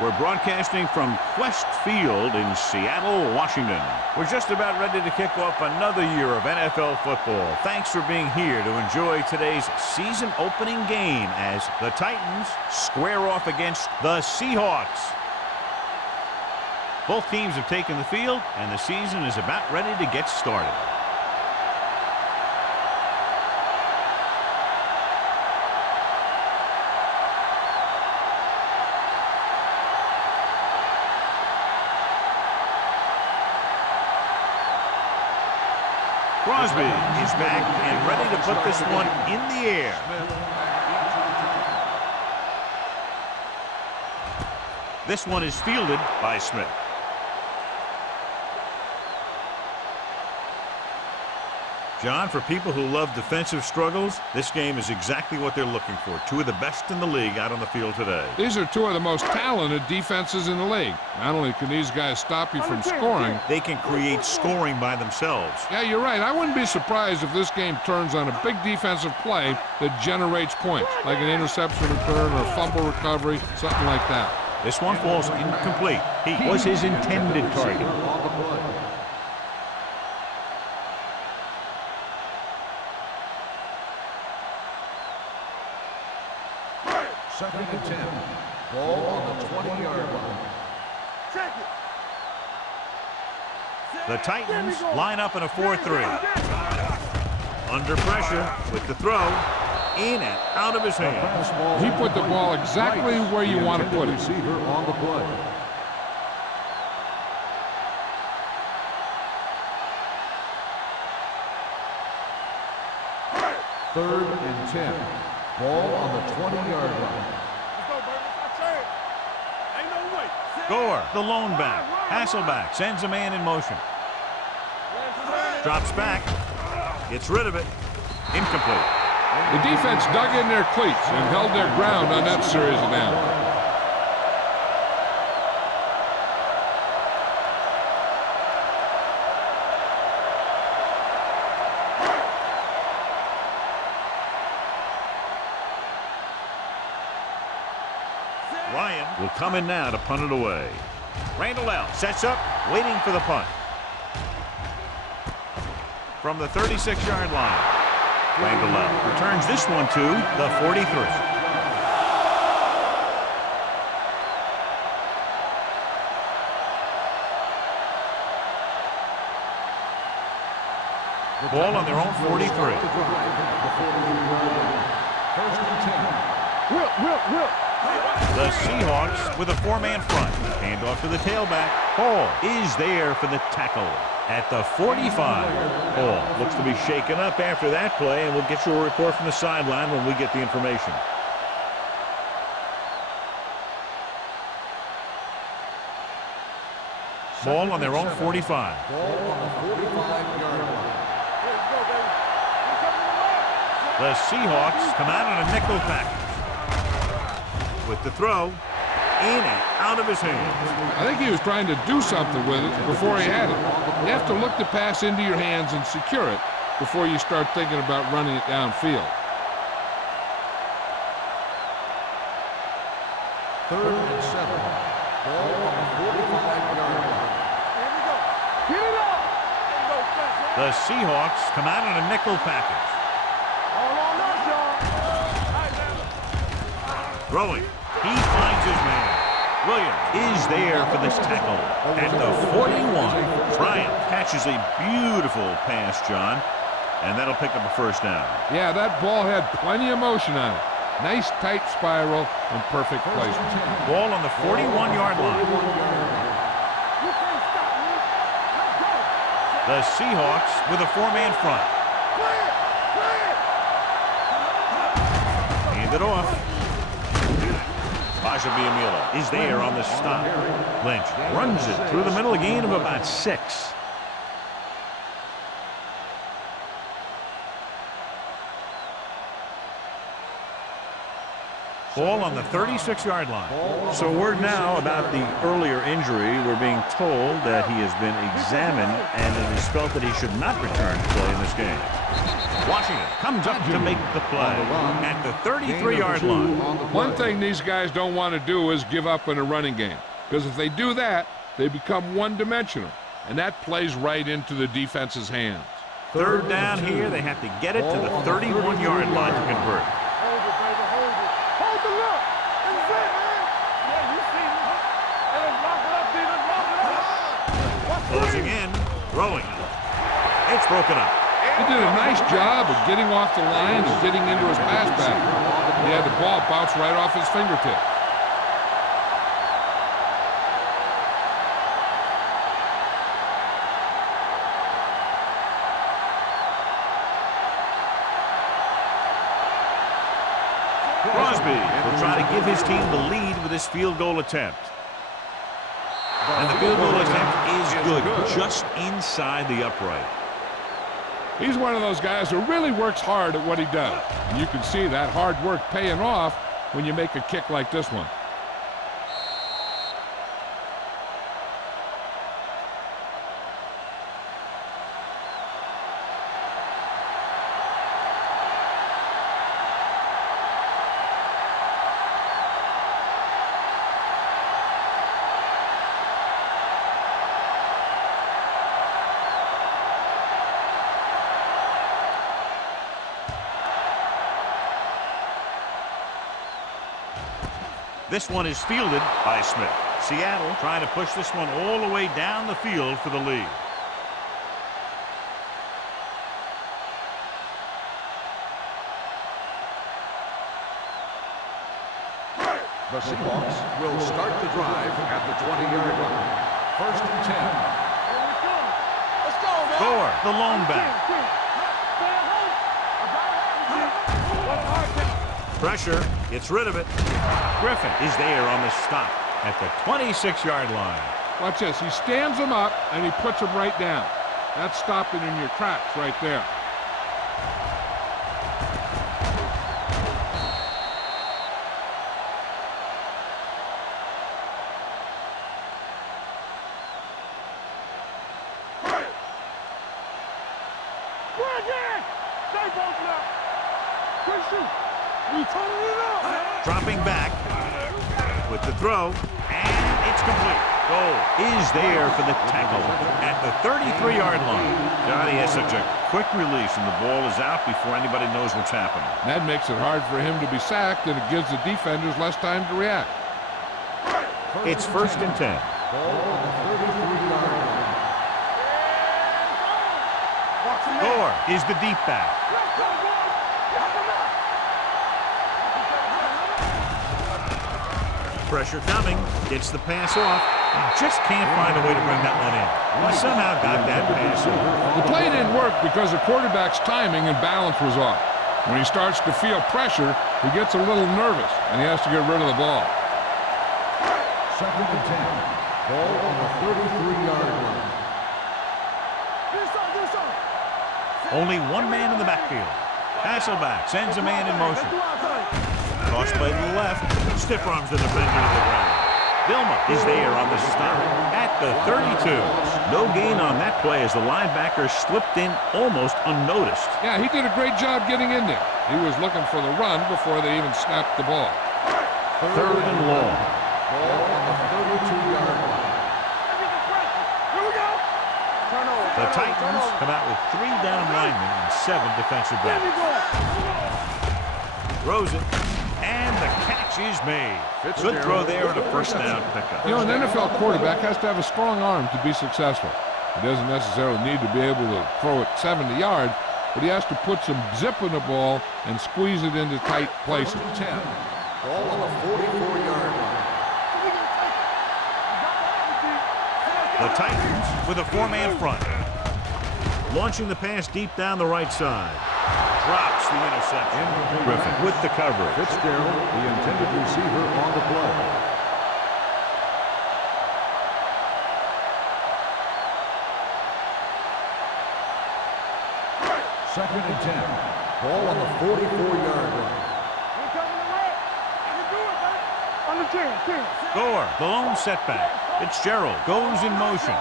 We're broadcasting from Quest Field in Seattle, Washington. We're just about ready to kick off another year of NFL football. Thanks for being here to enjoy today's season opening game as the Titans square off against the Seahawks. Both teams have taken the field, and the season is about ready to get started. Crosby is back and ready to put this one in the air. This one is fielded by Smith. John, for people who love defensive struggles, this game is exactly what they're looking for. Two of the best in the league out on the field today. These are two of the most talented defenses in the league. Not only can these guys stop you from scoring, they can create scoring by themselves. Yeah, you're right. I wouldn't be surprised if this game turns on a big defensive play that generates points, like an interception return or fumble recovery, something like that. This one falls incomplete. He was his intended target. Second and 10. Ball on the 20-yard line. The Titans line up in a 4-3. Under pressure with the throw. In and out of his hands. He put the ball exactly where you want to put it. Receiver on the play. Third and 10. Ball on the 20-yard line. Gore, the lone back. Hasselback sends a man in motion. Drops back. Gets rid of it. Incomplete. The defense dug in their cleats and held their ground on that series of downs. Ryan will come in now to punt it away. Randall L. sets up, waiting for the punt. From the 36-yard line, Randall L. returns this one to the 43. Ball on their own 43. First and 10. Will. The Seahawks with a four-man front. Handoff to the tailback. Hall is there for the tackle at the 45. Hall looks to be shaken up after that play, and we'll get you a report from the sideline when we get the information. Ball on their own 45. Ball on the 45-yard line. The Seahawks come out on a nickel package. With the throw, in and out of his hands. I think he was trying to do something with it before he had it. You have to look the pass into your hands and secure it before you start thinking about running it downfield. Third and 7. Ball on the 45-yard line. Get it up! The Seahawks come out on a nickel package. Throwing. He finds his man. Williams is there for this tackle at the 41. Bryant catches a beautiful pass, John, and that'll pick up a first down. Yeah, that ball had plenty of motion on it. Nice tight spiral and perfect placement. Ball on the 41-yard line. The Seahawks with a four-man front. Hand it off. Bajabiamila is there on the stop. Lynch runs it through the middle, a gain of about 6. Ball on the 36-yard line. So word now about the earlier injury. We're being told that he has been examined and it is felt that he should not return to play in this game. Washington comes up to make the play at the 33-yard line. One thing these guys don't want to do is give up in a running game, because if they do that, they become one-dimensional, and that plays right into the defense's hands. Third down here. They have to get it to the 31-yard line to convert. Hold it, baby, hold it. Hold the look. It's it, man. Yeah, you see me. Hey, let's lock it up, D. Let's lock it up. Closing in, throwing. It's broken up. He did a nice job of getting off the line and getting into his pass pattern. He had the ball bounce right off his fingertips. Crosby will try to give his team the lead with his field goal attempt. And the field goal attempt is good, just inside the upright. He's one of those guys who really works hard at what he does. And you can see that hard work paying off when you make a kick like this one. This one is fielded by Smith. Seattle trying to push this one all the way down the field for the lead. The Seahawks will start the drive at the 20-yard line. First and 10. Here we come. Let's go, man. Thor, the lone back. Pressure, gets rid of it. Griffin is there on the stop at the 26-yard line. Watch this. He stands him up, and he puts him right down. That's stopping in your tracks right there. Dropping back with the throw, and it's complete. Goal is there for the tackle at the 33-yard line. God, he has such a quick release, and the ball is out before anybody knows what's happening. That makes it hard for him to be sacked, and it gives the defenders less time to react. It's first and 10. Thor is the deep back. Pressure coming, gets the pass off, just can't find a way to bring that one in. He somehow got that pass off. The play didn't work because the quarterback's timing and balance was off. When he starts to feel pressure, he gets a little nervous, and he has to get rid of the ball. Second and 10. Ball on the 33-yard line. Only one man in the backfield. Hasselback sends a man in motion. Tossed by the left, stiff arms the defender to the ground. Vilma is there on the stop at the 32. No gain on that play as the linebacker slipped in almost unnoticed. Yeah, he did a great job getting in there. He was looking for the run before they even snapped the ball. Third and long. Ball on the 32-yard line. Here we go. The Titans come out with 3 down linemen and 7 defensive backs. Throws it. And the catch is made. Good throw there and a first down pickup. You know, an NFL quarterback has to have a strong arm to be successful. He doesn't necessarily need to be able to throw it 70 yards, but he has to put some zip in the ball and squeeze it into tight places. 10. Ball on the 44-yard line. The Titans with a 4-man front. Launching the pass deep down the right side. Drops the interception. Griffin with the coverage. Fitzgerald, the intended receiver, on the play. Second and 10. Ball on the 44-yard line. Gore, the lone setback. Fitzgerald goes in motion.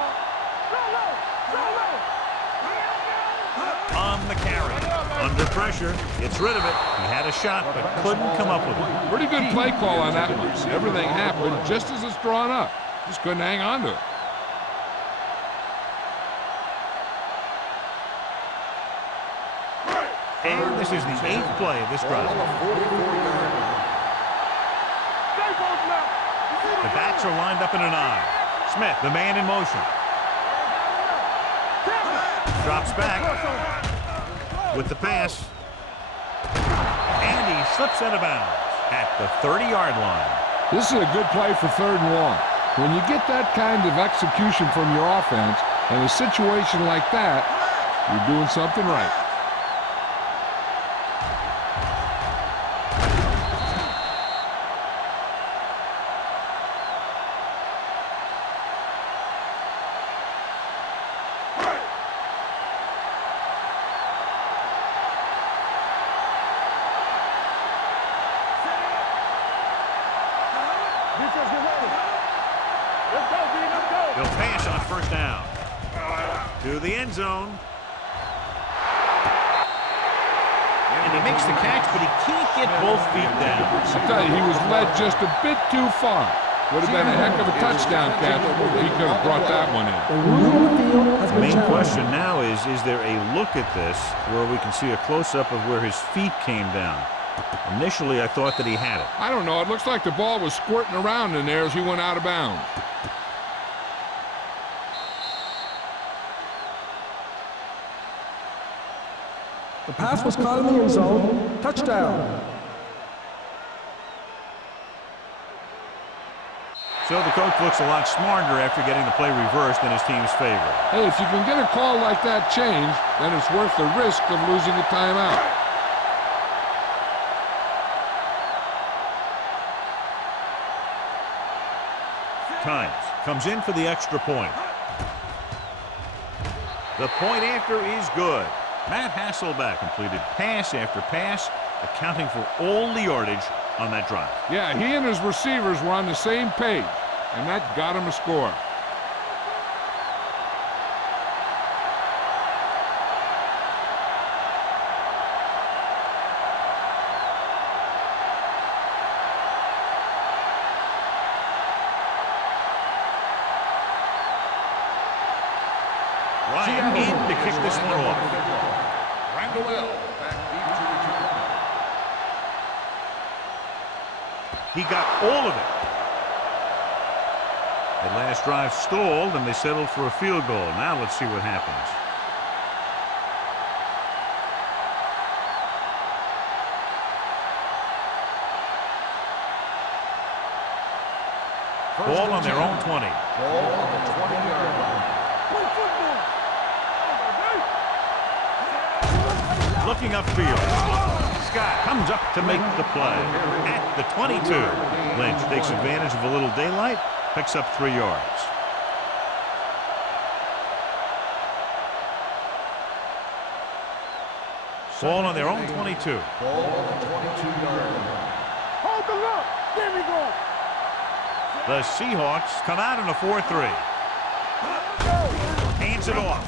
On the carry. Under pressure. Gets rid of it. He had a shot, but couldn't come up with it. Pretty good play call on that one. Everything happened just as it's drawn up. Just couldn't hang on to it. And this is the 8th play of this drive. The backs are lined up in an I. Smith, the man in motion. Drops back with the pass. And he slips out of bounds at the 30-yard line. This is a good play for 3rd and long. When you get that kind of execution from your offense in a situation like that, you're doing something right. He'll pass on 1st down. To the end zone. And he makes the catch, but he can't get both feet down. I tell you, he was led just a bit too far. Would have been a heck of a touchdown catch if he could have brought that one in. The main question now is there a look at this where we can see a close-up of where his feet came down? Initially, I thought that he had it. I don't know. It looks like the ball was squirting around in there as he went out of bounds. The pass was caught in the end zone. Touchdown. So the coach looks a lot smarter after getting the play reversed in his team's favor. Hey, if you can get a call like that changed, then it's worth the risk of losing a timeout. Times comes in for the extra point. The point after is good. Matt Hasselbeck completed pass after pass, accounting for all the yardage on that drive. Yeah, he and his receivers were on the same page, and that got him a score. Ryan in to kick this one off. He got all of it. The last drive stalled, and they settled for a field goal. Now let's see what happens. Ball on their own 20. Ball on the 20-yard line. Looking upfield. Scott comes up to make the play at the 22. Lynch takes advantage of a little daylight, picks up 3 yards. Ball on their own 22. Ball on the 22-yard line. Hold the look. There we go. The Seahawks come out in a 4-3. Hands it off.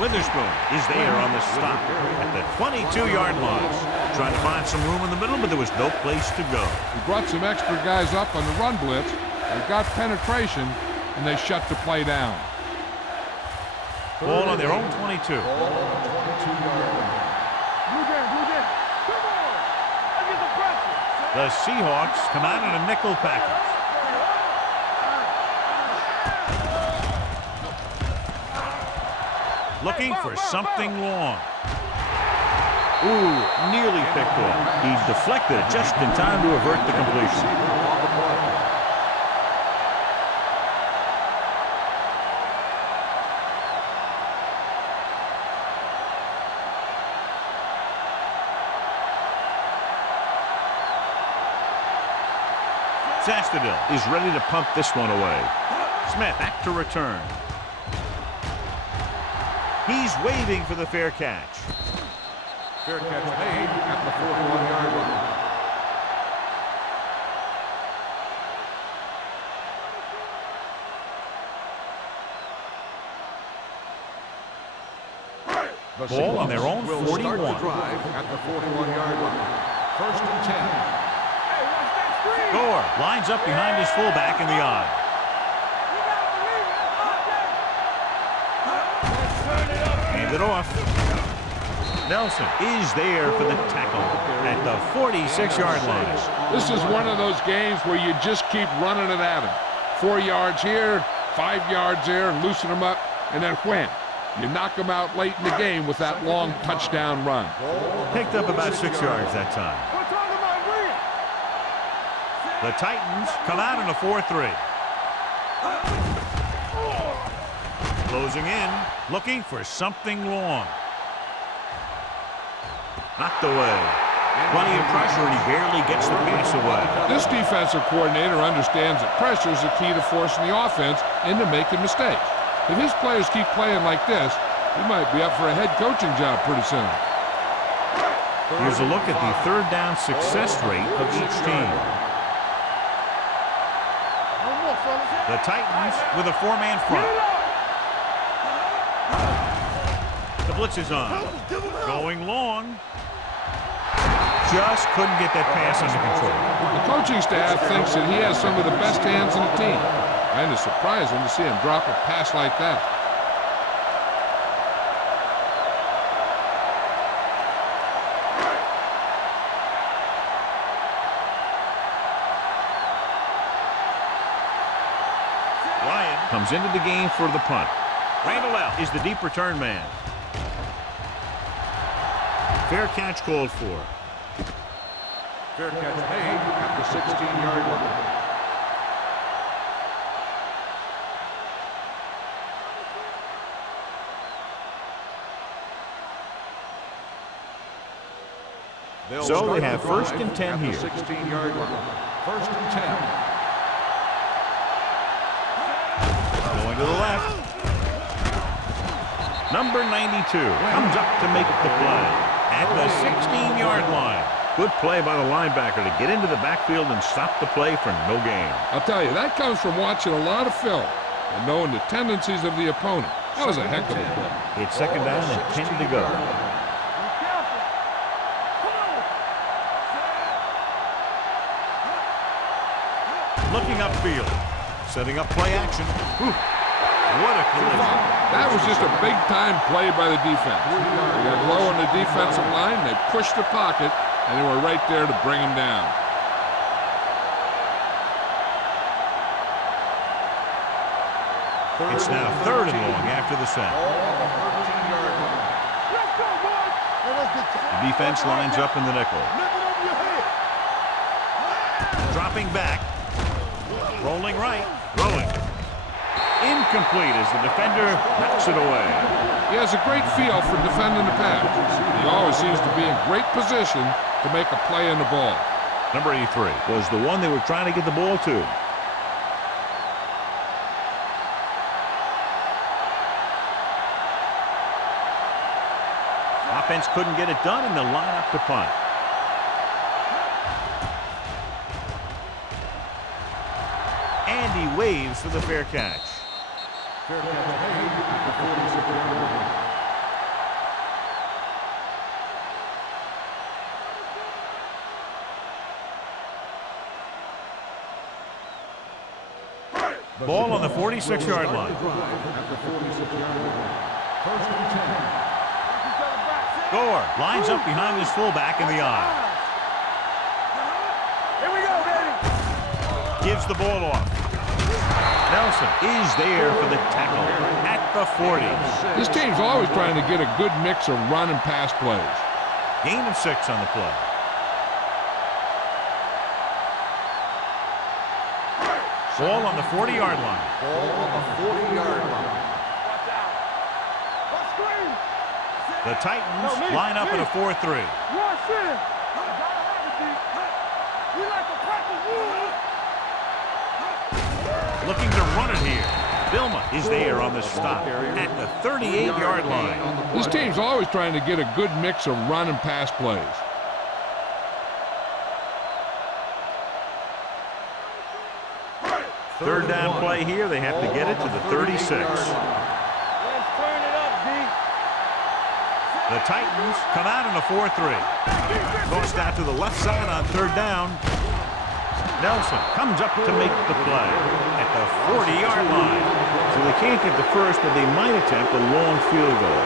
Witherspoon is there on the stop at the 22-yard line. Trying to find some room in the middle, but there was no place to go. He brought some extra guys up on the run blitz. They got penetration, and they shut the play down. Ball on their own 22. Ball on the 22-yard line. Come on. Let's get the pressure. The Seahawks come out in a nickel package. Looking for something long. Ooh, nearly picked off. He deflected it just in time to avert the completion. Sastadil is ready to pump this one away. Smith back to return. He's waving for the fair catch. Fair catch made at the 41-yard line. The Ball on their Seahawks own will 41. start the drive at the 41-yard line. First and 10. Hey, watch that screen. Gore lines up behind his fullback in the I. You gotta believe it. Turn it up. Hand it off. Nelson is there for the tackle at the 46-yard line. This is one of those games where you just keep running it at him. 4 yards here, 5 yards there, and loosen them up, and then wham. You knock them out late in the game with that long touchdown run. Picked up about 6 yards that time. We're talking about green. The Titans come out in a 4-3. Closing in, looking for something long. Knocked away. Plenty of pressure, and he barely gets the pass away. This defensive coordinator understands that pressure is the key to forcing the offense into making mistakes. If his players keep playing like this, he might be up for a head coaching job pretty soon. Here's a look at the third down success rate of each team. The Titans with a 4-man front. The blitz is on. Going long. Just couldn't get that pass under control. The coaching staff thinks that he has some of the best hands in the team. And it's surprising to see him drop a pass like that. Ryan comes into the game for the punt. Randall L. is the deep return man. Fair catch called for. Fair catch made at the 16-yard line. So they have first and 10 here. 16-yard line. First and 10. Going to the left. Number 92 comes up to make the play at the 16-yard line. Good play by the linebacker to get into the backfield and stop the play for no gain. I'll tell you, that comes from watching a lot of film and knowing the tendencies of the opponent. That was a heck of a play. It's second down and 10 to go. Looking upfield, setting up play action. Whew. What a collision. That was just a big-time play by the defense. They got low on the defensive line, they pushed the pocket, and they were right there to bring him down. It's now third and long after the sack. The defense lines up in the nickel. Dropping back. Rolling right. Throwing. Incomplete as the defender knocks it away. He has a great feel for defending the pass. He always seems to be in great position to make a play in the ball. Number 83 was the one they were trying to get the ball to. Offense couldn't get it done, and they'll line up to punt. And he waves for the fair catch. Fair catch made at the 46-yard line. Ball on the 46-yard line. At the 46-yard line. First and 10. Gore lines up behind his fullback in the I. Here we go, baby. Gives the ball off. Nelson is there for the tackle at the 40. This team's always trying to get a good mix of run and pass plays. Gain of 6 on the play. Ball on the 40-yard line. Ball on the 40-yard line. Watch out. Watch screen. The Titans line up in a 4-3. You are sitting. We like to practice wood. Looking to run it here. Vilma is there on the stop at the 38-yard line. This team's always trying to get a good mix of run and pass plays. Third down play here. They have to get it to the 36. Let's turn it up, D. The Titans come out in a 4-3. Tossed out to the left side on third down. Nelson comes up to make the play at the 40-yard line. So they can't get the first, but they might attempt a long field goal.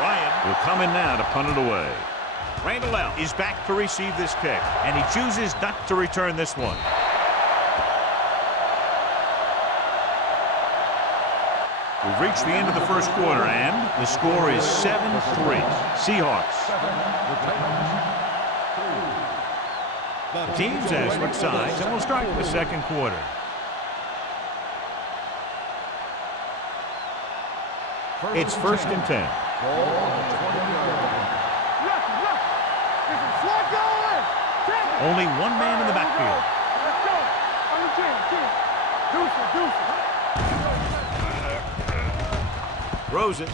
Ryan will come in now to punt it away. Randall L. is back to receive this kick, and he chooses not to return this one. We've reached the end of the first quarter, and the score is 7-3. Seahawks. The teams have switched sides, and we'll start the second quarter. It's 1st and 10. Only one man in the backfield. Throws it.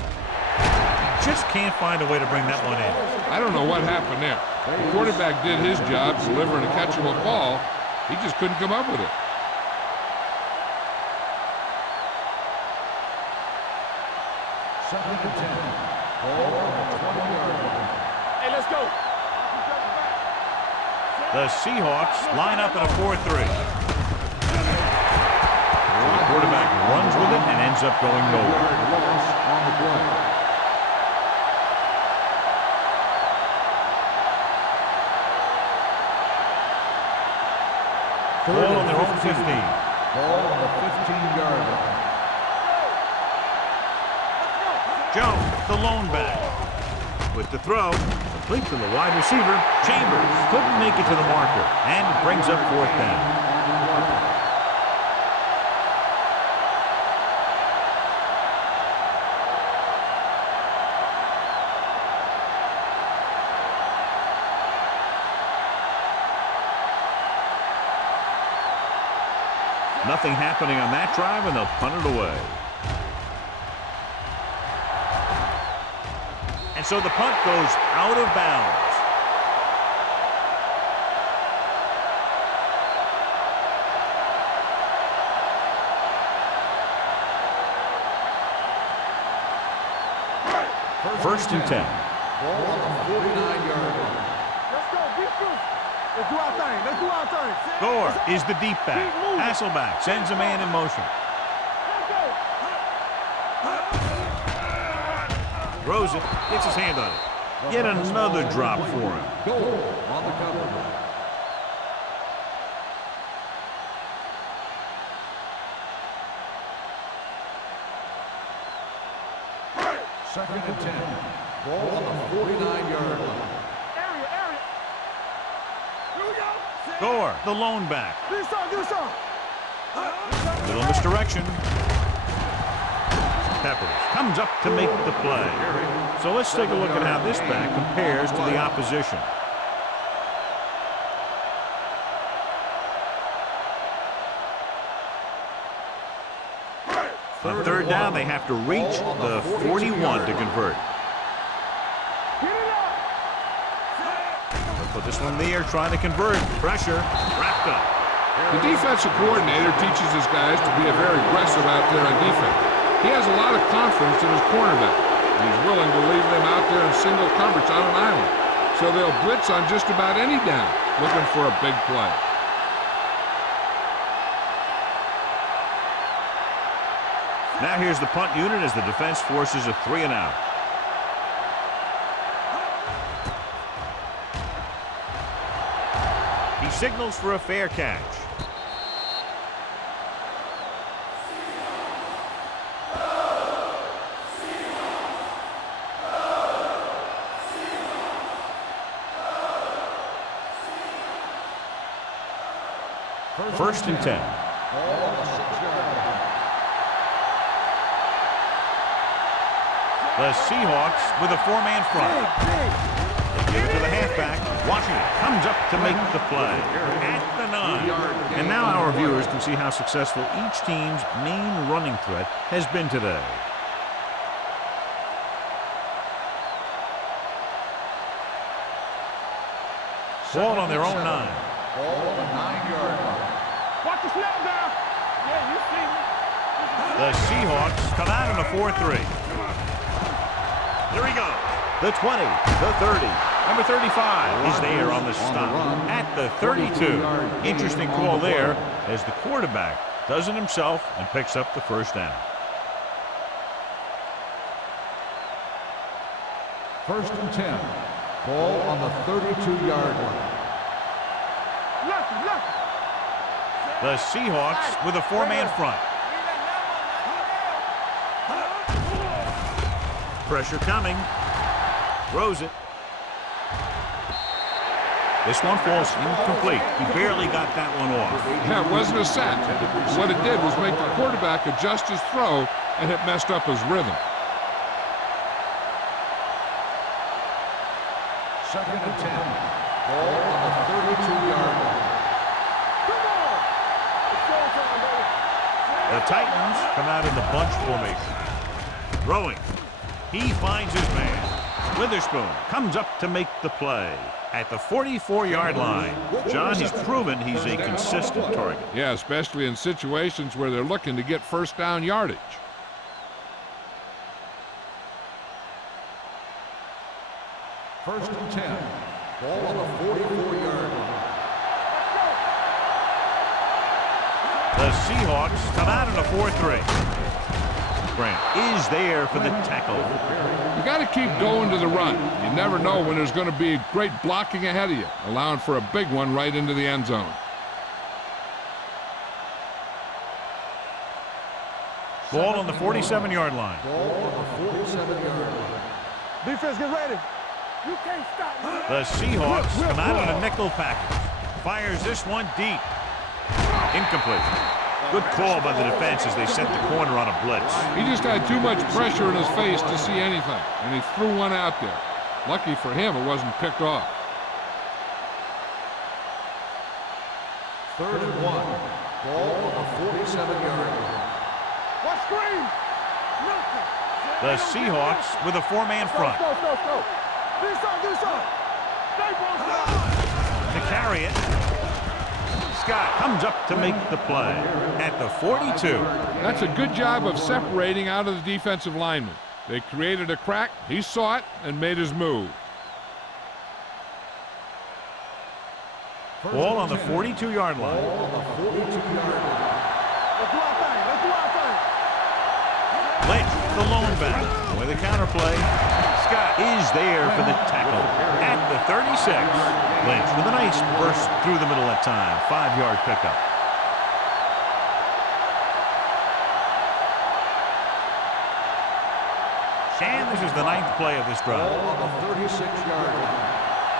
Just can't find a way to bring that one in. I don't know what happened there. The quarterback did his job delivering a catchable ball. He just couldn't come up with it. Second and 10. Ball on the 20-yard line. Hey, let's go. The Seahawks line up in a 4-3. The quarterback runs with it and ends up going nowhere. Loss on the play. Ball on their own 15. Ball on the 15-yard line. Jones, the lone back. With the throw, complete to the wide receiver. Chambers couldn't make it to the marker, and it brings up 4th down. Nothing happening on that drive, and they'll punt it away. And so the punt goes out of bounds. First and 10. Ball on the 49-yard line. Let's go. Let's do our thing. Let's do our thing. Gore is the deep back. Hasselback sends a man in motion. Throws it, gets his hand on it. Yet another drop for him. Goal on the cover. Second and 10. Ball on the 49-yard line. Area. Here we go. Gore, the lone back. Do some. Little misdirection. Peppers comes up to make the play. So let's take a look at how this back compares to the opposition. On third down, they have to reach the 41 to convert. They'll put this one in the air, trying to convert. Pressure, wrapped up. The defensive coordinator teaches his guys to be very aggressive out there on defense. He has a lot of confidence in his cornerback. He's willing to leave them out there in single coverage on an island. So they'll blitz on just about any down, looking for a big play. Now here's the punt unit as the defense forces a 3-and-out. He signals for a fair catch. First and 10. The Seahawks with a 4-man front. They give it to the halfback. Washington comes up to make the play at the 9. And now our viewers can see how successful each team's main running threat has been today. Ball on their own 9. Ball on the 9-yard line. Watch the snap down. Yeah, you see me. The Seahawks come out in a 4-3. Here we go. The 20, the 30. Number 35 is there on the stop at the 32. Interesting call there as the quarterback does it himself and picks up the first down. First and 10. Ball on the 32-yard line. Look. The Seahawks with a 4-man front. Pressure coming. Throws it. This one falls incomplete. He barely got that one off. Yeah, it wasn't a sack. What it did was make the quarterback adjust his throw, and it messed up his rhythm. Second and 10. Ball on the 32-yard line. Come on. It's showtime, baby. The Titans come out in the bunch formation. Throwing. He finds his man. Witherspoon comes up to make the play at the 44-yard line. John, he's proven he's a consistent target. Yeah, especially in situations where they're looking to get first down yardage. First and 10. Ball on the 44-yard line. The Seahawks come out in a 4-3. Grant is there for the tackle. You got to keep going to the run. You never know when there's going to be great blocking ahead of you, allowing for a big one right into the end zone. Ball on the 47-yard line. Ball on the 47-yard line. Defense, get ready. You can't stop me. The Seahawks come out in a nickel package. Fires this one deep. Incomplete. Good call by the defense as they set the corner on a blitz. He just had too much pressure in his face to see anything, and he threw one out there. Lucky for him, it wasn't picked off. Third and 1. Ball on the 47-yard line. What screen? Nothing. The Seahawks with a 4-man front. Go. Do something. Stay on. To carry it. Scott comes up to make the play at the 42. That's a good job of separating out of the defensive lineman. They created a crack, he saw it, and made his move. Ball on the 42-yard line. Ball on the 42-yard line. Let's do our thing. Lynch, the lone back. With a counterplay. Scott is there for the tackle at the 36. Lynch with a nice burst through the middle that time. 5-yard pickup. And this is the 9th play of this drive. Ball on the 36-yard line.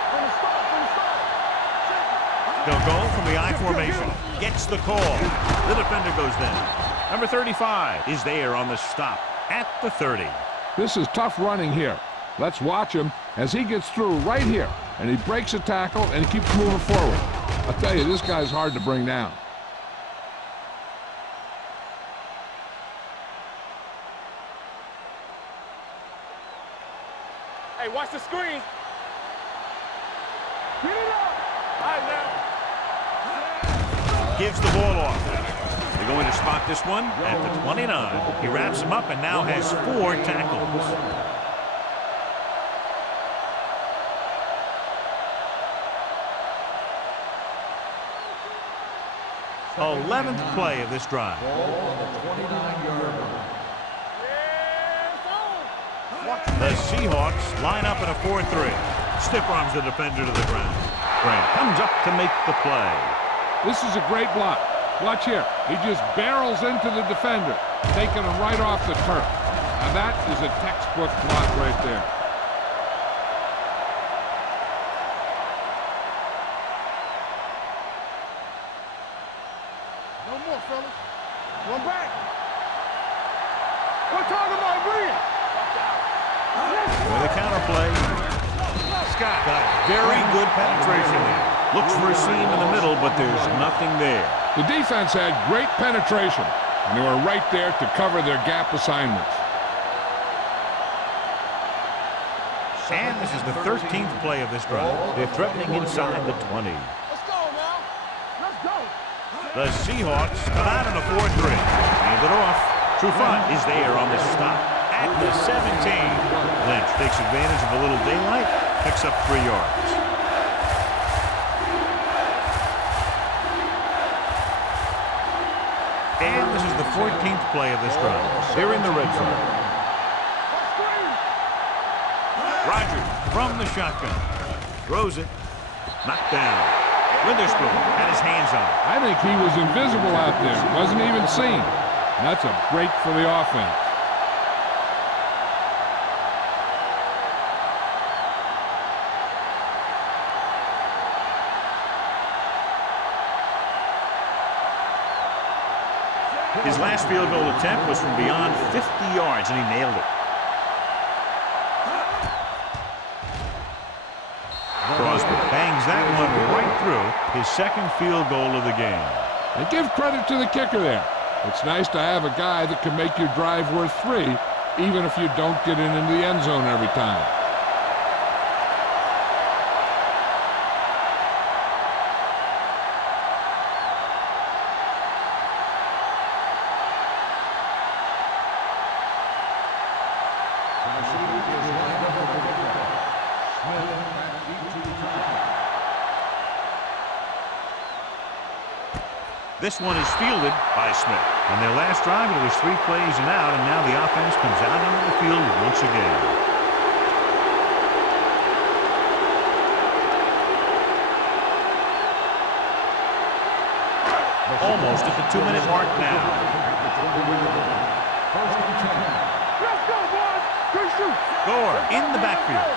From the start. They'll go from the I formation. Gets the call. The defender goes down. Number 35 is there on the stop at the 30. This is tough running here. Let's watch him as he gets through right here, and he breaks a tackle and he keeps moving forward. I'll tell you, this guy's hard to bring down. Hey, watch the screen. Get it up. All right, now. Gives the ball off. They're going to spot this one at the 29. He wraps him up and now has 4 tackles. 11th play of this drive. Ball on the 29-yard line. The Seahawks line up in a 4-3. Stiff arms the defender to the ground. Grant comes up to make the play. This is a great block. Watch here. He just barrels into the defender, taking him right off the turf. Now that is a textbook block right there. No more, fellas. One back. We're talking about green. With a counterplay. Scott got very good penetration there. Looks for a seam in the middle, but there's nothing there. The defense had great penetration, and they were right there to cover their gap assignments. And this is the 13th play of this drive. They're threatening inside the 20. Let's go now. Let's go. The Seahawks come out in a 4-3. Hand it off. Trufant is there on the stop at the 17. Lynch takes advantage of a little daylight, picks up 3 yards. And this is the 14th play of this drive. They're in the red zone. Rodgers from the shotgun. Throws it. Knocked down. Witherspoon had his hands on it. I think he was invisible out there. Wasn't even seen. And that's a break for the offense. His last field goal attempt was from beyond 50 yards, and he nailed it. Crosby bangs that one right through his second field goal of the game. And give credit to the kicker there. It's nice to have a guy that can make your drive worth 3, even if you don't get it into the end zone every time. This one is fielded by Smith. On their last drive, it was 3 plays and out, and now the offense comes out into the field once again. Almost at the 2-minute mark now. Let's go, boys. Good shoot. Gore in the backfield.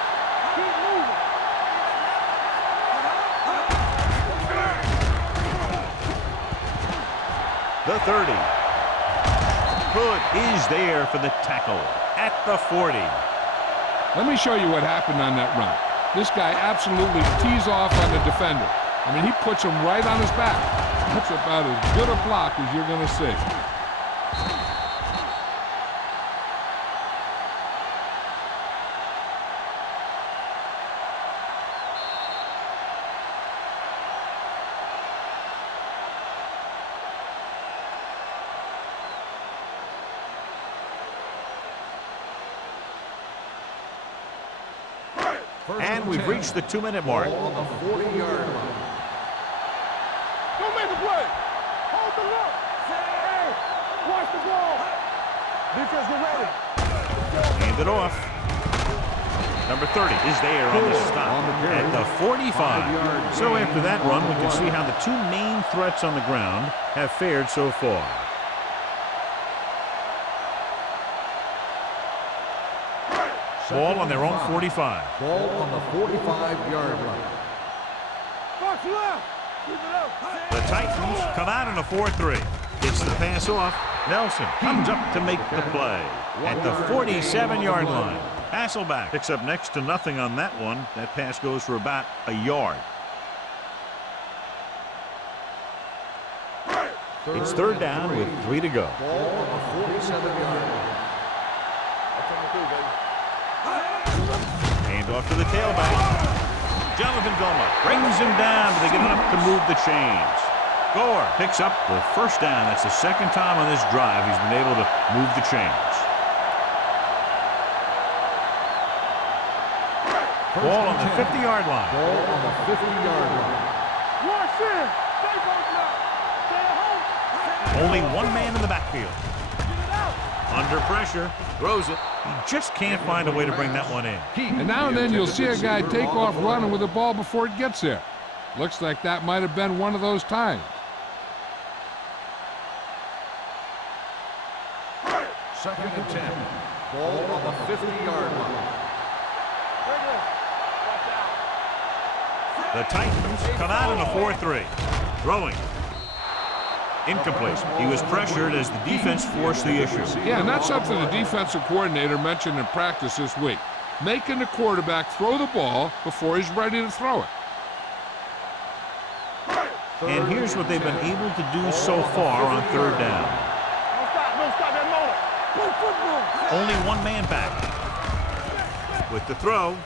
Keep moving. The 30. Hood is there for the tackle at the 40. Let me show you what happened on that run. This guy absolutely tees off on the defender. I mean, he puts him right on his back. That's about as good a block as you're going to see. And we've reached the 2-minute mark. On the 40-yard line. Don't make the play. Hold the look. Hey, watch the ball. Defense, get ready. Hand it off. Number 30 is there on the stop at the 45. So after that run, we can see how the 2 main threats on the ground have fared so far. Ball on their own 45. Ball on the 45-yard line. Box left. Keep it up. The Titans come out in a 4-3. Gets the pass off. Nelson comes up to make the play at the 47-yard line. Hasselback picks up next to nothing on that one. That pass goes for about a yard. It's 3rd down with 3 to go. Ball on the 47-yard line. Hand off to the tailback. Jonathan Goma brings him down, but they get enough to move the chains. Gore picks up the 1st down. That's the 2nd time on this drive he's been able to move the chains. Ball on the 50-yard line. Ball on the 50-yard line. Watch in. Stay close now. Stay at home. Only 1 man in the backfield. Get it out. Under pressure, throws it. He just can't find a way to bring that one in. And now and then you'll see a guy take off running with the ball before it gets there. Looks like that might have been one of those times. 2nd and 10. Ball on the 50-yard line. The Titans come out in a 4-3. Throwing. Incomplete. He was pressured as the defense forced the issue. Yeah, and that's something the defensive coordinator mentioned in practice this week. Making the quarterback throw the ball before he's ready to throw it. And here's what they've been able to do so far on 3rd down. Don't stop that motor. Play football. Only 1 man back. With the throw,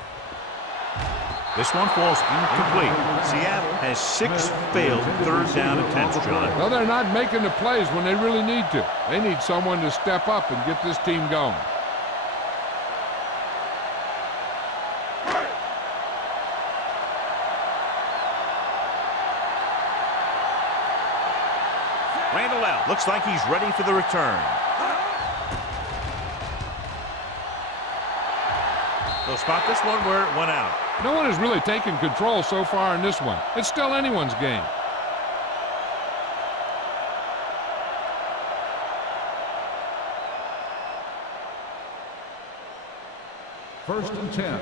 This one falls incomplete. Seattle has 6 failed third down attempts, John. Well, they're not making the plays when they really need to. They need someone to step up and get this team going. Randall out. Looks like he's ready for the return. They'll spot this one where it went out. No one has really taken control so far in this one. It's still anyone's game. First and 10.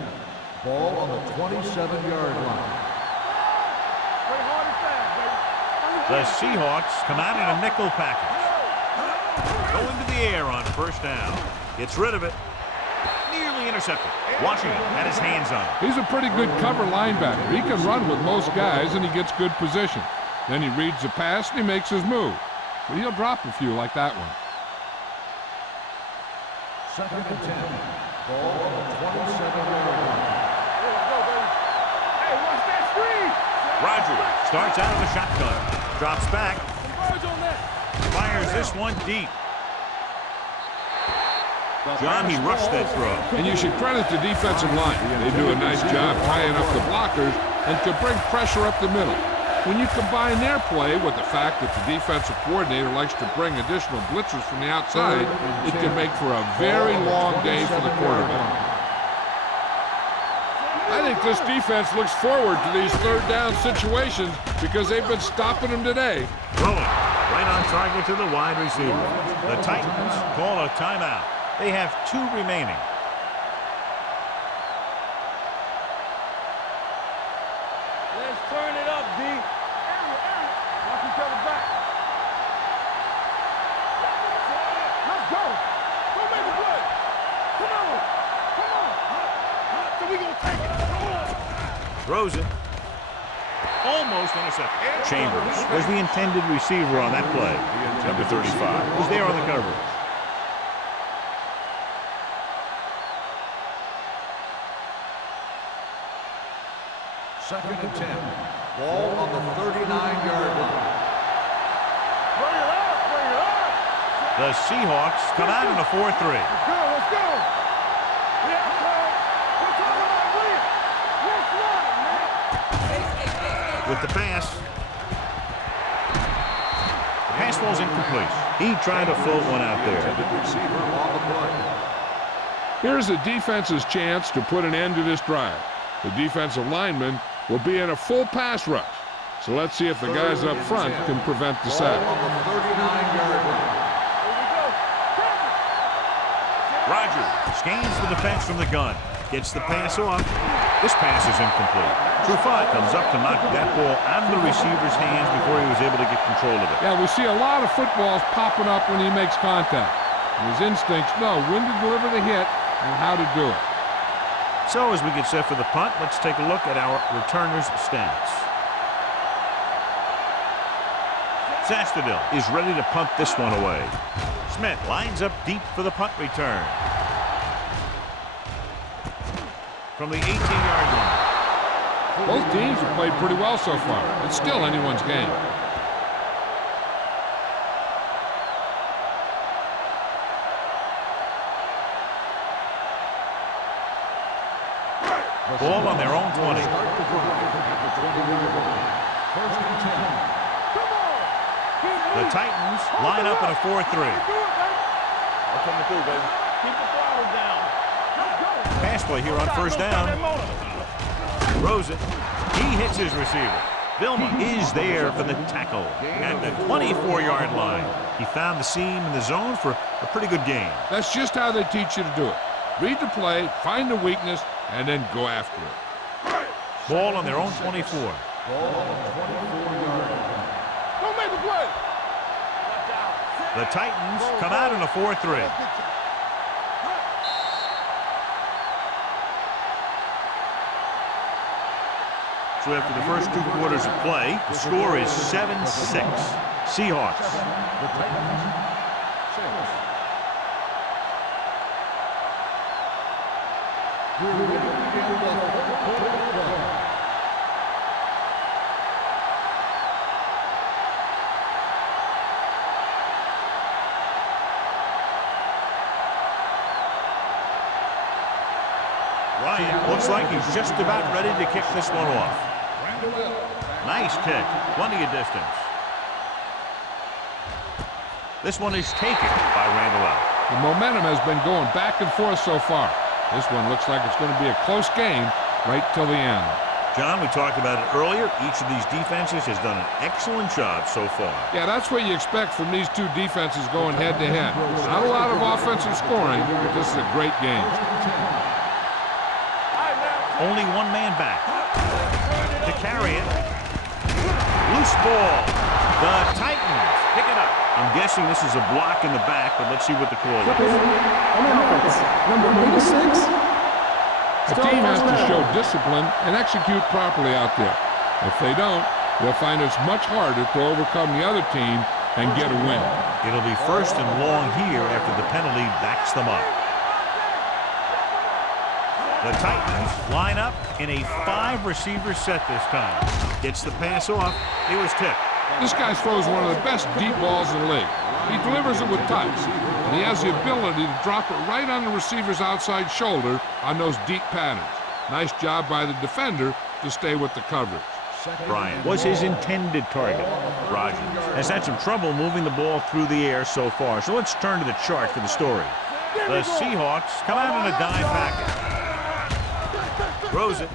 Ball on the 27-yard line. Play hard and fast, baby. The Seahawks come out in a nickel package. Going to the air on first down. Gets rid of it. Nearly intercepted. Washington had his hands on it. He's a pretty good cover linebacker. He can run with most guys, and he gets good position. Then he reads the pass, and he makes his move. But he'll drop a few like that one. Second and 10. Ball on the 27-yard line. Let's go, baby. Hey, watch that screen. Rogers starts out of the shotgun. Drops back. Converge on that. Fires this one deep. John, he rushed that throw. And you should credit the defensive line. They do a nice job tying up the blockers and can bring pressure up the middle. When you combine their play with the fact that the defensive coordinator likes to bring additional blitzers from the outside, it can make for a very long day for the quarterback. I think this defense looks forward to these third down situations because they've been stopping them today. Throwing right on target to the wide receiver. The Titans call a timeout. They have 2 remaining. Let's turn it up, D. Watch each other back. Let's go. Go make a play. Come on. Come on. So we gonna take it. Come on. Throws it. Almost intercepted. Chambers was the intended receiver on that play. Number 35 was there on the coverage. Second and 10. Ball on the 39-yard line. Bring it up. Bring it up. The Seahawks come out in a 4-3. Let's go. Let's go. Yeah, we're talking about Williams. Let's run, man. With the pass. The pass falls incomplete. He tried to float one out there. Receiver on the play. Here's the defense's chance to put an end to this drive. The defensive lineman will be in a full pass rush. So let's see if the guys up front can prevent the sack. On the 39-yard line. Here we go. Rogers scans the defense from the gun. Gets the pass off. This pass is incomplete. Trufant comes up to knock that ball out of the receiver's hands before he was able to get control of it. Yeah, we see a lot of footballs popping up when he makes contact. His instincts know when to deliver the hit and how to do it. So as we get set for the punt, let's take a look at our returners' stats. Zastadil is ready to punt this one away. Smith lines up deep for the punt return. From the 18-yard line. Both teams have played pretty well so far. It's still anyone's game. Ball on their own 20. Start the drive at the 20-yard line. First and 10. Come on. The Titans line up in a 4-3. Do it, baby. I'm coming through, baby. Keep the throttle down. Let's go. Pass play here on first down. Throws it. He hits his receiver. Vilma is there for the tackle at the 24-yard line. He found the seam in the zone for a pretty good game. That's just how they teach you to do it. Read the play, find the weakness, and then go after it. Ball on their own 24. Ball on the 24-yard line. Don't make the play. The Titans come out in a 4-3. So after the first 2 quarters of play, the score is 7-6. Seahawks. The Titans, 6. We're ready to begin the fourth quarter of play. Looks like he's just about ready to kick this one off. Nice kick. Plenty of distance. This one is taken by Randall. The momentum has been going back and forth so far. This one looks like it's going to be a close game right till the end. John, we talked about it earlier. Each of these defenses has done an excellent job so far. Yeah, that's what you expect from these two defenses going head-to-head. Not a lot of offensive scoring, but this is a great game. Only one man back. To carry it. Loose ball. The Titans pick it up. I'm guessing this is a block in the back, but let's see what the call is. On offense, number 86. The team has to show discipline and execute properly out there. If they don't, they'll find it's much harder to overcome the other team and get a win. It'll be first and long here after the penalty backs them up. The Titans line up in a 5-receiver set this time. Gets the pass off. It was tipped. This guy throws one of the best deep balls in the league. He delivers it with touch, and he has the ability to drop it right on the receiver's outside shoulder on those deep patterns. Nice job by the defender to stay with the coverage. Bryant was his intended target. Rogers has had some trouble moving the ball through the air so far, so let's turn to the chart for the story. The Seahawks come out in a dime package. Throws it.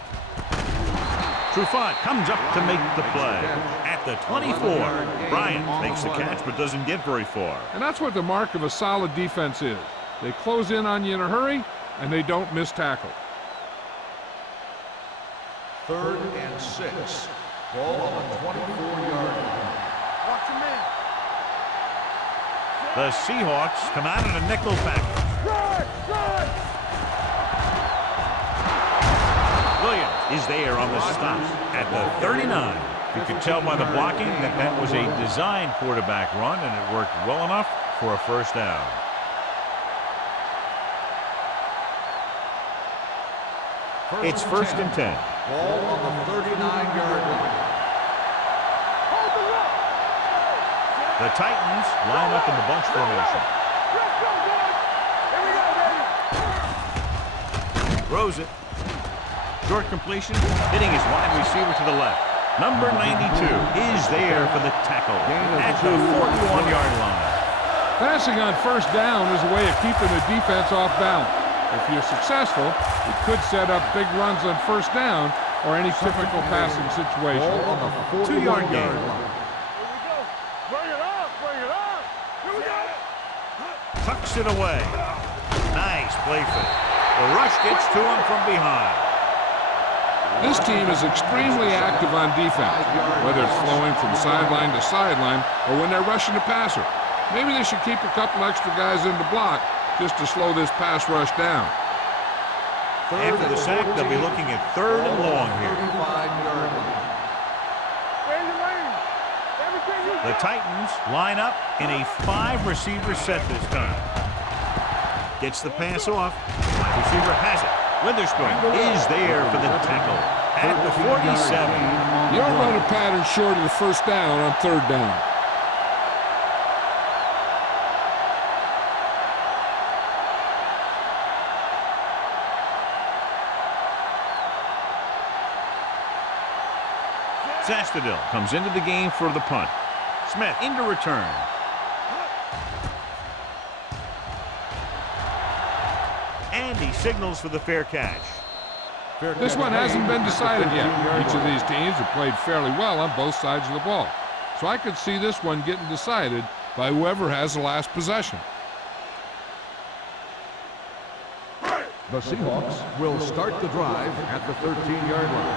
Trufant comes up to make the play. At the 24, Bryant makes the catch but doesn't get very far. And that's what the mark of a solid defense is. They close in on you in a hurry, and they don't miss tackle. 3rd and 6. Ball on the 24-yard line. Watch your man. The Seahawks come out in a nickel package. Williams is there on the stop at the 39. You could tell by the blocking that that was a designed quarterback run, and it worked well enough for a first down. It's 1st and 10. Ball on the 39-yard line. The Titans line up in the bunch formation. Throws it. Short completion, hitting his wide receiver to the left. Number 92 is there for the tackle at the 41-yard line. Passing on first down is a way of keeping the defense off balance. If you're successful, it could set up big runs on first down or any typical passing situation. Ball on the 2-yard gain. Here we go. Bring it up. Bring it up. Here we go. Tucks it away. Nice play fake. The rush gets to him from behind. This team is extremely active on defense, whether it's flowing from sideline to sideline or when they're rushing the passer. Maybe they should keep a couple extra guys in the block just to slow this pass rush down. After the sack, they'll be looking at 3rd and long here. The Titans line up in a 5-receiver set this time. Gets the pass off. Wide receiver has it. Witherspoon is there for the tackle at the 47. You don't run a pattern short of the first down on 3rd down. Zastudil comes into the game for the punt. Smith into return. And he signals for the fair catch. This one hasn't been decided yet. Each of these teams have played fairly well on both sides of the ball. So I could see this one getting decided by whoever has the last possession. The Seahawks will start the drive at the 13-yard line.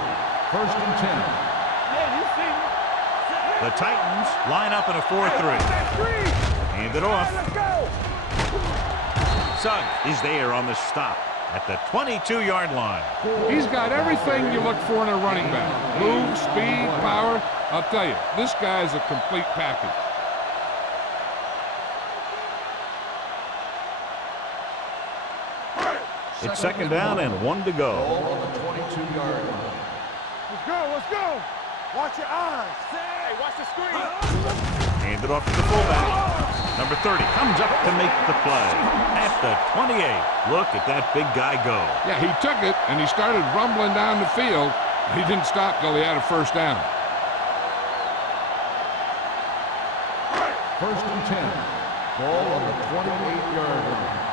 1st and 10. The Titans line up in a 4-3. Hand it off. Suggs is there on the stop at the 22-yard line. He's got everything you look for in a running back. Move, speed, power. I'll tell you, this guy is a complete package. It's 2nd down and 1 to go. Ball on the 22-yard line. Let's go. Let's go. Watch your eyes. Hey, watch the screen. Hand it off to the fullback. Number 30 comes up to make the play. At the 28. Look at that big guy go. Yeah, he took it, and he started rumbling down the field. He didn't stop till he had a first down. First and 10. Ball on the 28-yard line.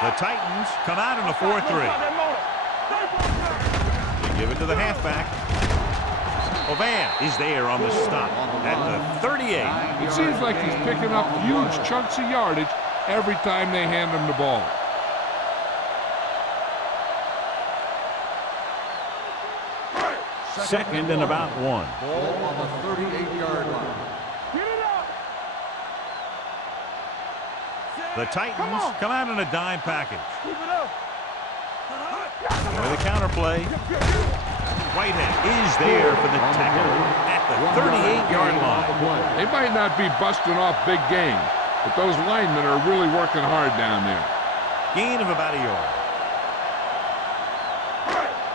The Titans come out in a 4-3. They give it to the halfback. Ovan is there on the stop at the 38. It seems like he's picking up huge chunks of yardage every time they hand him the ball. Second and about 1. Ball on the 38-yard line. The Titans come out in a dime package. Keep it up. With a counter play. Whitehead is there for the tackle at the 38-yard line. They might not be busting off big game, but those linemen are really working hard down there. Gain of about a yard.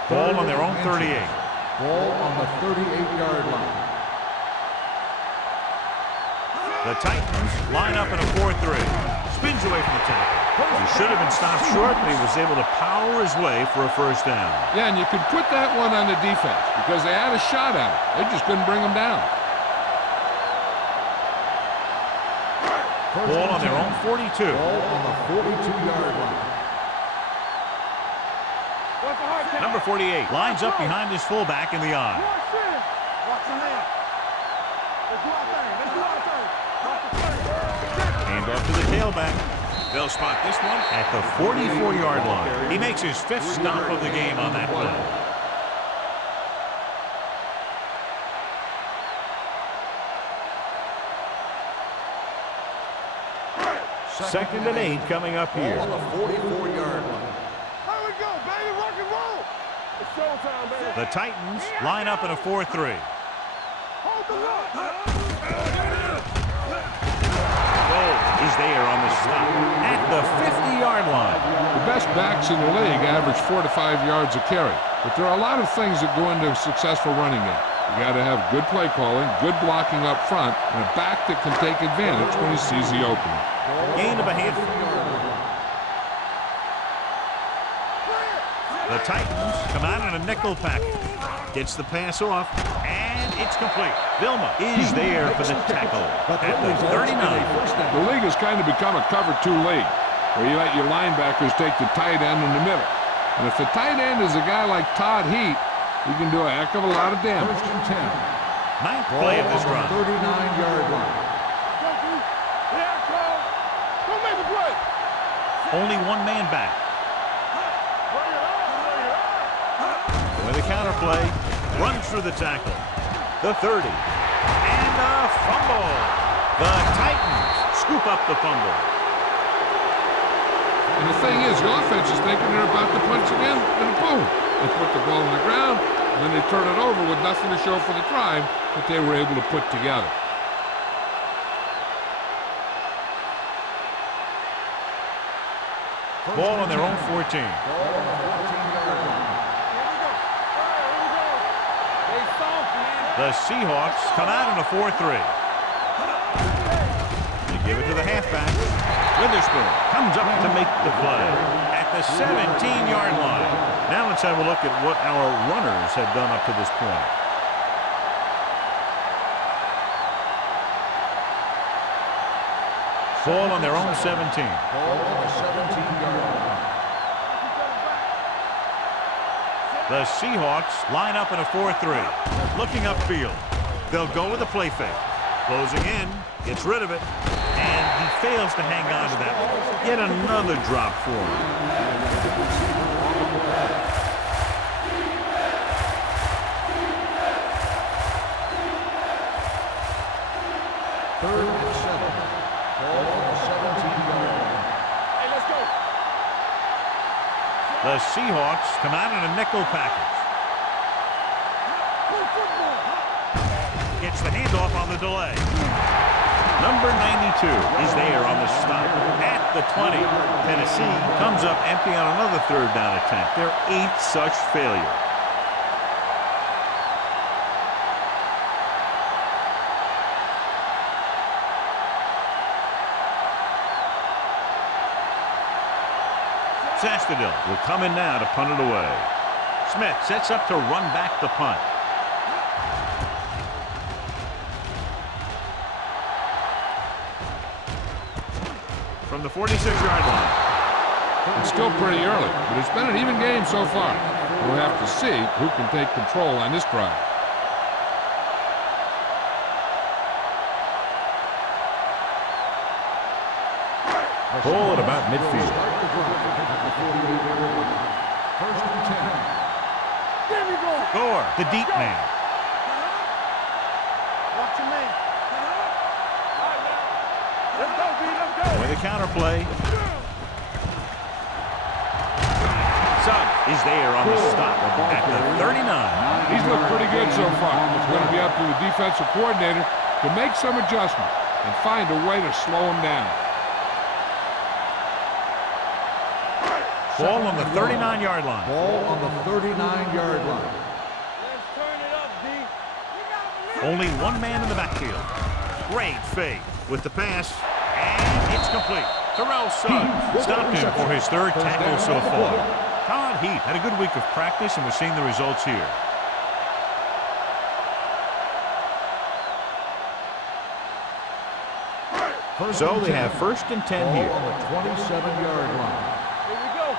Ball on their own 38. Ball on the 38-yard line. The Titans line up in a 4-3. Spins away from the tackle. He should have been stopped short, but he was able to power his way for a first down. Yeah, and you could put that one on the defense because they had a shot at it. They just couldn't bring him down. Ball on their own 42. Ball on the 42-yard line. Number 48 lines up behind his fullback in the eye. Watch your hand. Let's do our thing. Let's do our thing. Hand off to the tailback. They'll spot this one at the 44-yard line. He makes his 5th stop of the game on that play. Second and 8 coming up here. Ball on the 44-yard line. Here we go, baby. Rock and roll. It's showtime, baby. The Titans line up in a 4-3. Hold the look. Gold is there on the stop at the 50-yard line. The best backs in the league average 4 to 5 yards a carry, but there are a lot of things that go into a successful running game. You got to have good play calling, good blocking up front, and a back that can take advantage when he sees the opening. Gain of a handful. The Titans come out in a nickel package. Gets the pass off, and it's complete. Vilma is there for the tackle at the 39. The league has kind of become a cover 2 league, where you let your linebackers take the tight end in the middle. And if the tight end is a guy like Todd Heat, he can do a heck of a lot of damage. First and 10. Ninth play of this run. 39-yard line. Who made the play? Only one man back. With a counter play, runs through the tackle. The 30. And a fumble. The Titans scoop up the fumble. And the thing is, the offense is thinking they're about to punch again, and boom, they put the ball on the ground, and then they turn it over with nothing to show for the drive that they were able to put together. Ball on their own 14. The Seahawks come out in a 4-3. They give it to the halfback. Witherspoon comes up to make the play at the 17-yard line. Now let's have a look at what our runners have done up to this point. Ball on their own 17. Ball on the 17-yard line. The Seahawks line up in a 4-3. Looking upfield. They'll go with a play fake. Closing in. Gets rid of it. And he fails to hang on to that. Yet another drop for him. Third and 7. Ball on the 17-yard line. Hey, let's go. The Seahawks come out in a nickel package. Gets the handoff on the delay. Number 92 is there on the stop at the 20. Tennessee comes up empty on another third down attempt. Their 8th such failure. Sastadil will come in now to punt it away. Smith sets up to run back the punt. From the 46-yard line. It's still pretty early, but it's been an even game so far. We'll have to see who can take control on this drive. Ball at about midfield. First and 10. There we go. Gore, the deep man. Watch your man. All right, now. Let's go, B. Let's go. With a counter play. Suggs is there on the stop at the 39. He's looked pretty good so far. It's going to be up to the defensive coordinator to make some adjustments and find a way to slow him down. Ball on the 39-yard line. Ball on the 39-yard line. Let's turn it up, D. Only one man in the backfield. Great fake with the pass, and it's complete. Terrell Suggs stopped him for his third tackle so far. Todd Heath had a good week of practice, and we're seeing the results here. So they have first and 10 here. On the 27-yard line. Here we go.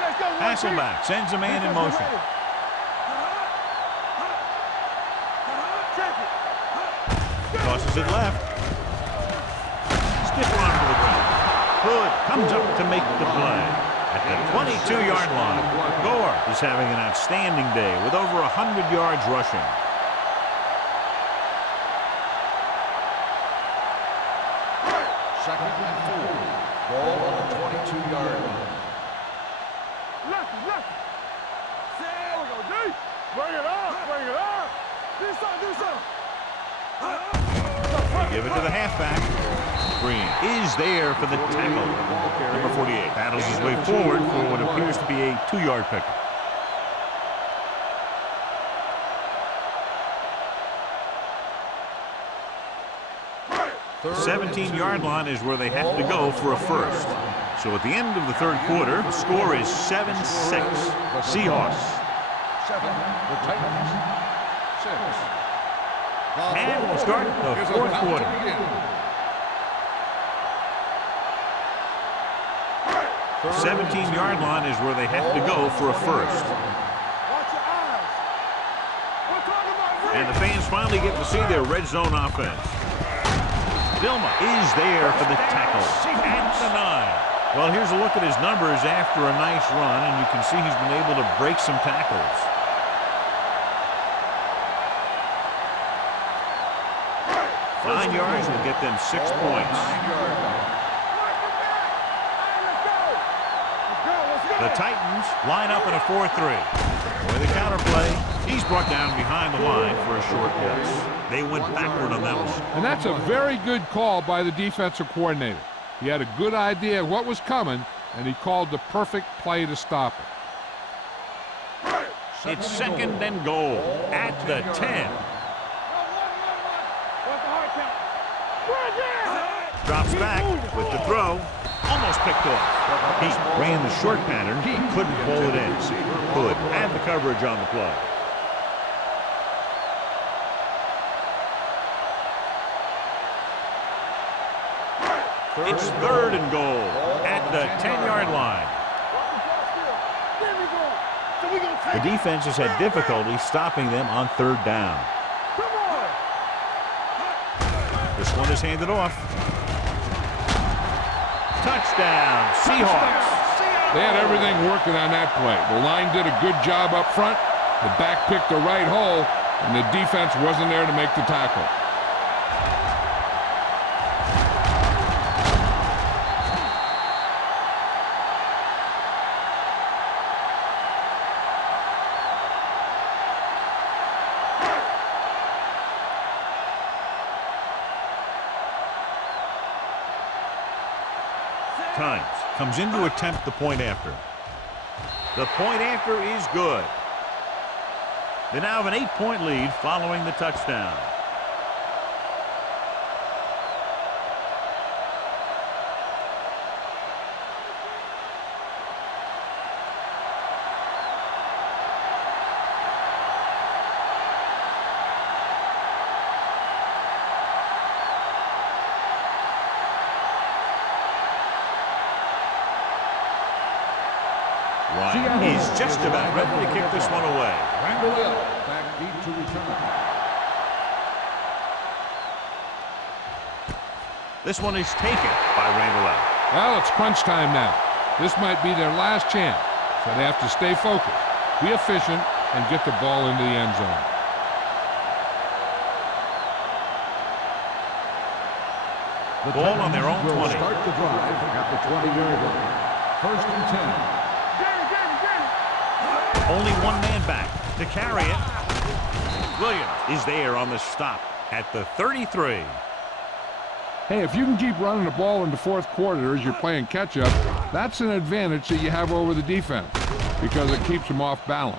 Let's go. Hasselback sends a man in motion. Tosses it left. Stiff arm to the ground. Hood comes up to make the play. At the 22-yard line, Gore is having an outstanding day with over 100 yards rushing. Second and 4. Ball on the 22-yard line. Left. There we go, D. Bring it up. Do something. They give it to the halfback. Green is there for the tackle. Number 48 battles his way forward for what appears to be a 2-yard pickup. The 17-yard line is where they have to go for a first. So at the end of the third quarter, the score is 7-6. Seahawks. 7. The Titans. 6. And we'll start the fourth quarter. The 17-yard line is where they have to go for a first. Watch your eyes. We're talking about And the fans finally get to see their red zone offense. Vilma is there for the tackle at the 9. Well, here's a look at his numbers after a nice run, and you can see he's been able to break some tackles. Nine yards will get them 6 points. The Titans line up in a 4-3. With a counter play, he's brought down behind the line for a short loss. They went backward on that one. And that's a very good call by the defensive coordinator. He had a good idea of what was coming, and he called the perfect play to stop it. It's second and goal at the 10. Drops back with the throw. Almost picked off. He ran the short pattern, but couldn't pull it in. Hood had the coverage on the play. It's third and goal at the 10-yard line. The defense has had difficulty stopping them on third down. This one is handed off. Touchdown, Seahawks. They had everything working on that play. The line did a good job up front. The back picked the right hole, and the defense wasn't there to make the tackle. Times comes in to attempt the point after. The point after is good. They now have an 8-point lead following the touchdown. He's just about ready to kick this one away. Back deep to return. This one is taken by Randall. Well, it's crunch time now. This might be their last chance, so they have to stay focused, be efficient, and get the ball into the end zone. The Ball on their own will 20. Start the drive at the 20-yard line. First and 10. Only one man back to carry it. Williams is there on the stop at the 33. Hey, if you can keep running the ball in the fourth quarter as you're playing catch-up, that's an advantage that you have over the defense because it keeps them off balance.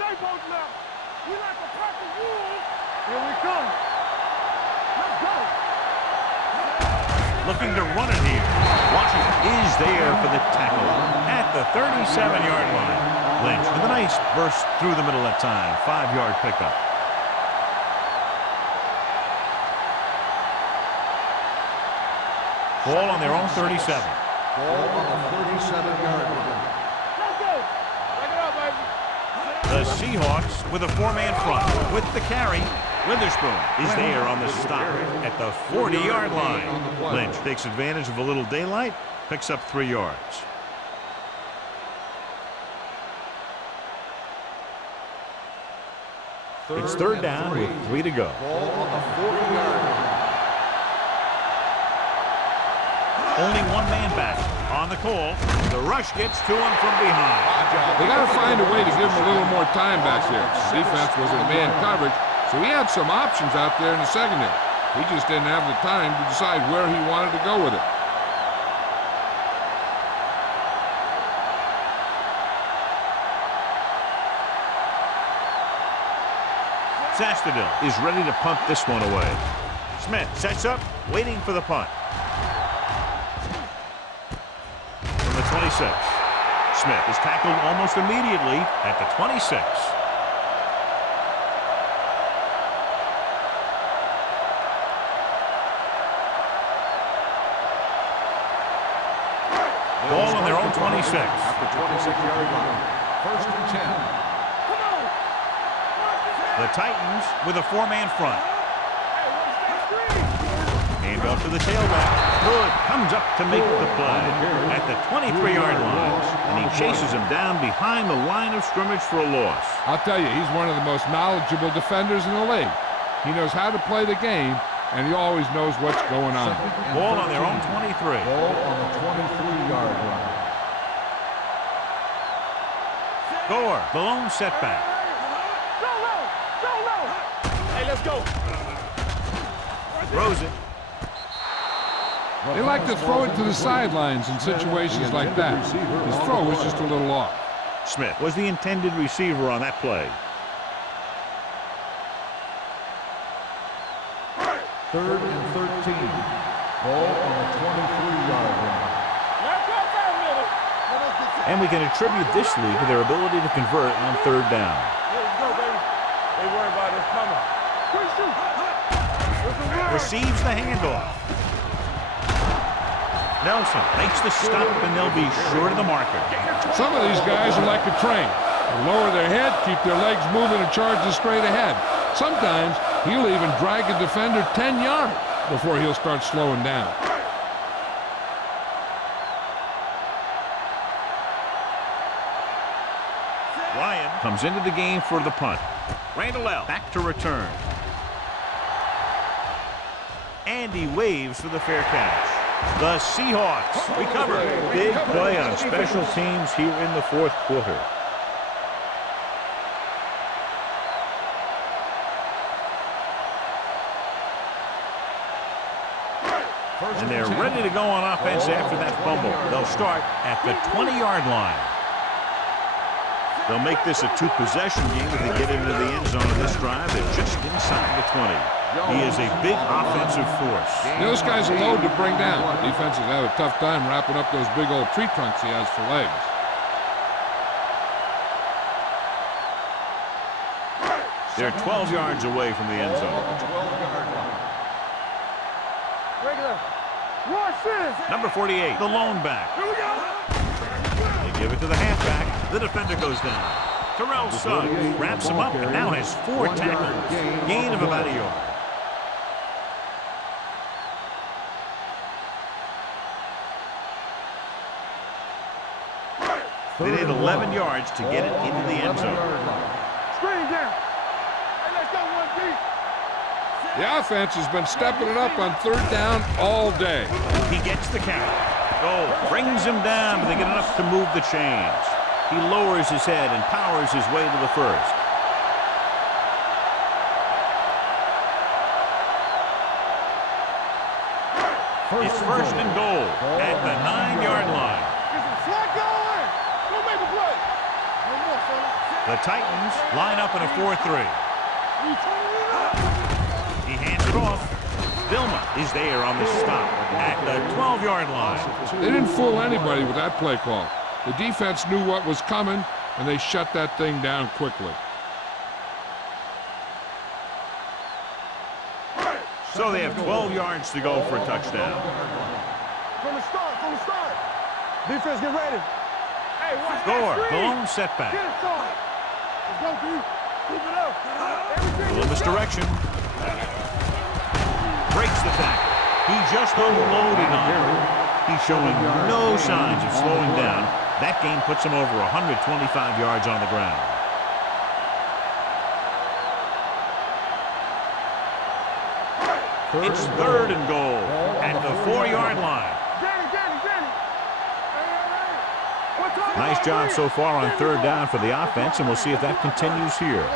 Stay both left. We like a pack of wolves. Here we come. Let's go. Looking to run it here. Washington is there for the tackle at the 37-yard line. Lynch with a nice burst through the middle that time. 5-yard pickup. Ball on their own 37. Ball on the 37-yard line. Let's go. Back it up, baby. The Seahawks with a 4-man front. With the carry, Witherspoon is there on the stop at the 40-yard line. Lynch takes advantage of a little daylight, picks up 3 yards. It's third down with 3 to go. Ball on the 40-yard line. Only one man back on the call. The rush gets to him from behind. They got to find a way to give him a little more time back there. The defense was in man coverage, so he had some options out there in the secondary. He just didn't have the time to decide where he wanted to go with it. Sastadil is ready to punt this one away. Smith sets up, waiting for the punt. From the 26. Smith is tackled almost immediately at the 26. Ball on their own 26. At the 26-yard line. First and 10. The Titans with a 4-man front. Hand off to the tailback. Hood comes up to make the play at the 23-yard line. And he chases him down behind the line of scrimmage for a loss. I'll tell you, he's one of the most knowledgeable defenders in the league. He knows how to play the game, and he always knows what's going on. Ball on their own 23. Ball on the 23-yard line. Gore, the lone setback. Hey, let's go. Throws it. They like to throw it to the sidelines in situations like that. His throw was just a little off. Smith was the intended receiver on that play. Third and 13. Ball on the 23-yard line. And we can attribute this lead to their ability to convert on third down. Let's go, baby. They worry about us coming. Receives the handoff. Nelson makes the stop, and they'll be short of the marker. Some of these guys are like a train. They lower their head, keep their legs moving, and charge straight ahead. Sometimes he'll even drag a defender 10 yards before he'll start slowing down. Ryan comes into the game for the punt. Randall back to return. And he waves for the fair catch. The Seahawks recover. Big play on special teams here in the fourth quarter. And they're ready to go on offense after that fumble. They'll start at the 20-yard line. They'll make this a 2-possession game if they get into the end zone in this drive. They're just inside the 20. He is a big offensive force. You know, this guy's a load to bring down. Defenses have a tough time wrapping up those big old tree trunks he has for legs. They're 12 yards away from the end zone. Regular. Watch this. Number 48, the lone back. Here we go. They give it to the halfback. The defender goes down. Terrell Suggs wraps him up and now has 4 tackles. Gain of about a yard. They need 11 yards to get it into the end zone. Screen down. Hey, let's go 1 deep. The offense has been stepping it up on third down all day. He gets the carry. Oh, brings him down, but they get enough to move the chains. He lowers his head and powers his way to the first. It's first and goal at the 9-yard line. Get some slack going. Go make a play. No more, fella. The Titans line up in a 4-3. He hands it off. Vilma is there on the stop at the 12-yard line. They didn't fool anybody with that play call. The defense knew what was coming, and they shut that thing down quickly. So they have 12 yards to go for a touchdown. From the start. Defense, get ready. Hey, watch Score, that the screen. lone setback. Get it started. Let's go, D. Keep it up. Everything A little misdirection. Breaks the tackle. He just unloaded on him. He's showing no signs of slowing down. That game puts him over 125 yards on the ground. It's third and goal at the 4-yard line. Danny. Nice job so far on third down for the offense, and we'll see if that continues here.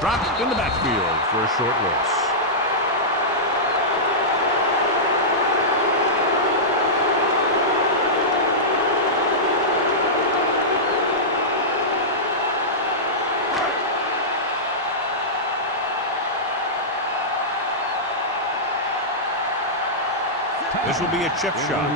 Dropped in the backfield for a short loss. This will be a chip shot.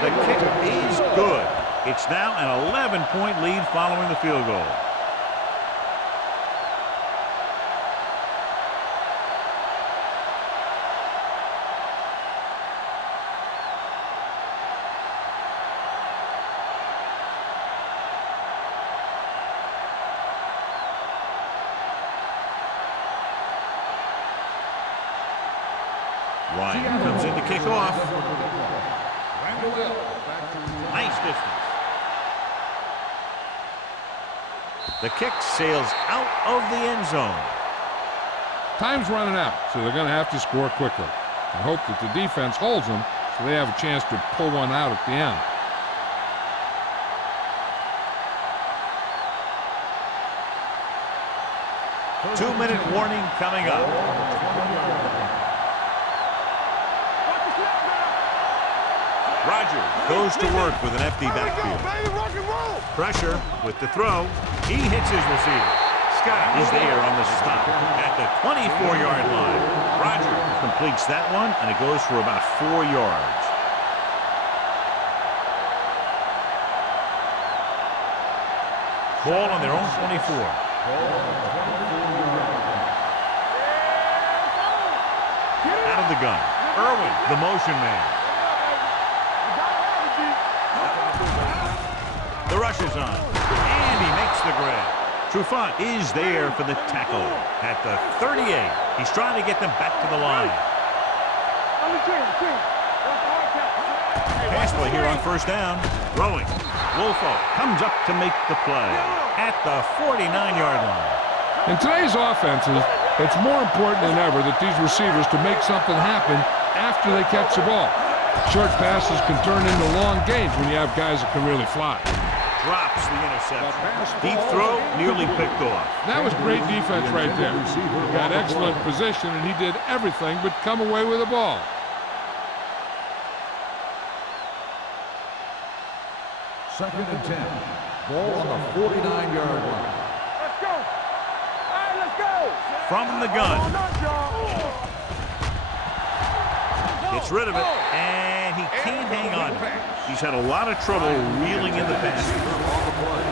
The kick is good. It's now an 11-point lead following the field goal. Ryan comes in to kick off. Nice distance. The kick sails out of the end zone. Time's running out, so they're going to have to score quickly. I hope that the defense holds them so they have a chance to pull one out at the end. Two-minute warning coming up. Rogers goes to work with an empty backfield. Pressure with the throw. He hits his receiver. Scott is there on the stop at the 24-yard line. Rogers completes that one, and it goes for about 4 yards. Ball on their own 24. Out of the gun. Irwin, the motion man. The rush is on, and he makes the grab. Trufant is there for the tackle at the 38. He's trying to get them back to the line. Pass play here on first down. Throwing. Wolfo comes up to make the play at the 49-yard line. In today's offenses, it's more important than ever that these receivers to make something happen after they catch the ball. Short passes can turn into long gains when you have guys that can really fly. Drops the interception. Deep throw, nearly picked off. That was great defense right there. He got excellent position, and he did everything but come away with the ball. Second and 10. Ball on the 49-yard line. Let's go. All right, let's go. From the gun. Hold on, y'all. Gets rid of it, and he can't hang on. He's had a lot of trouble reeling in the pass. On the play.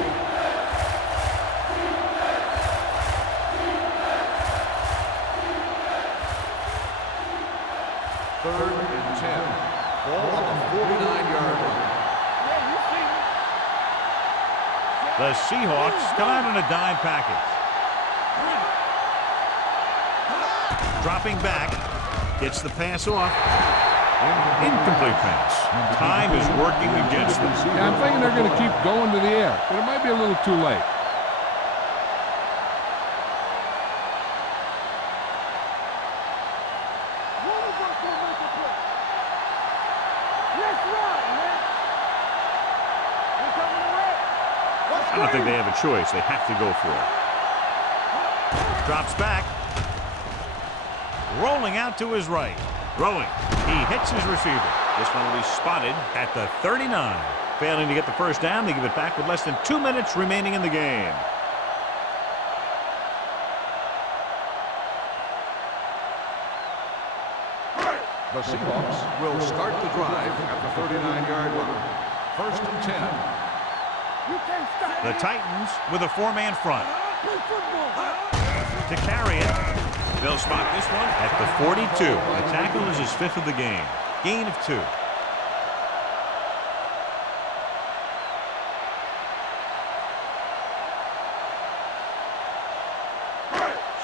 Third and 10. Ball on the 49-yard line. Yeah, you see me. The Seahawks come out in a dime package. Dropping back, gets the pass off. Incomplete pass. Time is working against them. Yeah, I'm thinking they're going to keep going to the air, but it might be a little too late. I don't think they have a choice. They have to go for it. Drops back. Rolling out to his right. Throwing. He hits his receiver. This one will be spotted at the 39. Failing to get the first down, they give it back with less than 2 minutes remaining in the game. The Seahawks will start the drive at the 39-yard line. First and 10. You can't stop. The Titans with a four-man front. Play football. To carry it. They'll spot this one at the 42. The tackle is his fifth of the game. Gain of 2.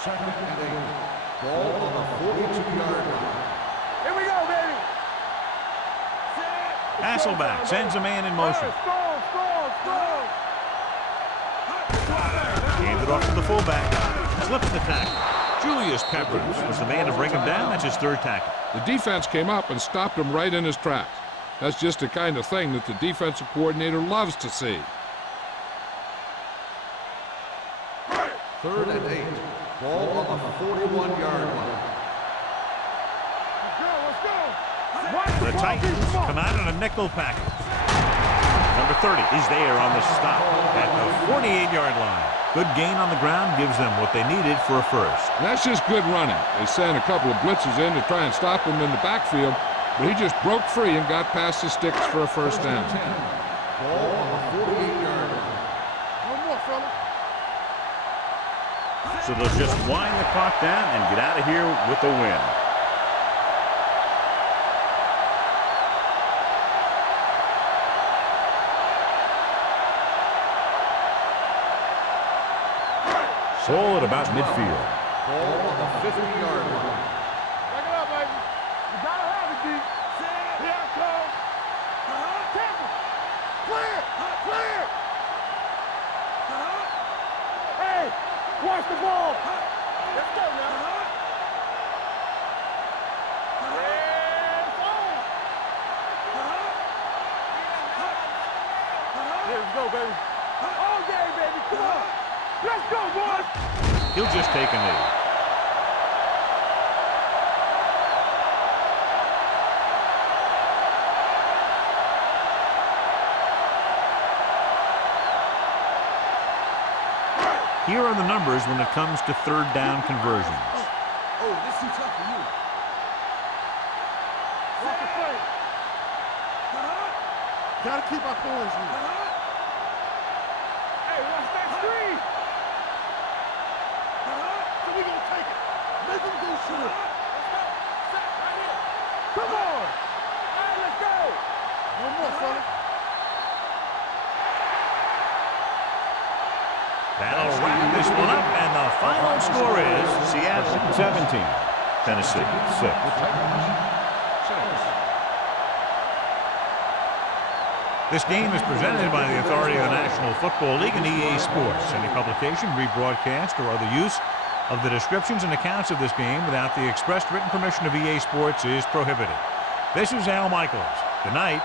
Second and 8. Ball on the 42-yard line. Here we go, baby. Hasselback sends a man in motion. Strong. Hands it off to the fullback. Slips the tackle. Julius Peppers was the man to bring him down. That's his third tackle. The defense came up and stopped him right in his tracks. That's just the kind of thing that the defensive coordinator loves to see. Third and 8. Ball on the 41-yard line. Let's go. The Titans come out in a nickel package. Number 30 is there on the stop at the 48-yard line. Good gain on the ground gives them what they needed for a first. And that's just good running. They sent a couple of blitzes in to try and stop him in the backfield, but he just broke free and got past the sticks for a first down. Ball on the 48-yard line. One more, fella. So they'll just wind the clock down and get out of here with a win. Ball at about midfield. Ball on the 50-yard line. Back it up, baby. You gotta have it, D. Here I come. Tackle. Clear. Hey, watch the ball. Let's go now. It's on. Here we go, baby. All day, baby. Come on. Let's go, boys. He'll just take a knee. Here are the numbers when it comes to third down conversions. Oh, this is tough for you. Watch the play. Gotta keep our poise here. Hey, watch that screen. So we gonna take it. Make him go shoot it. Let's go. Set right here. Come on. All right, let's go. One more, fella. That'll wrap this one up, and the final score is Seattle 17, Tennessee 6. This game is presented by the authority of the National Football League and EA Sports. Any publication, rebroadcast, or other use of the descriptions and accounts of this game without the expressed written permission of EA Sports is prohibited. This is Al Michaels. Good night.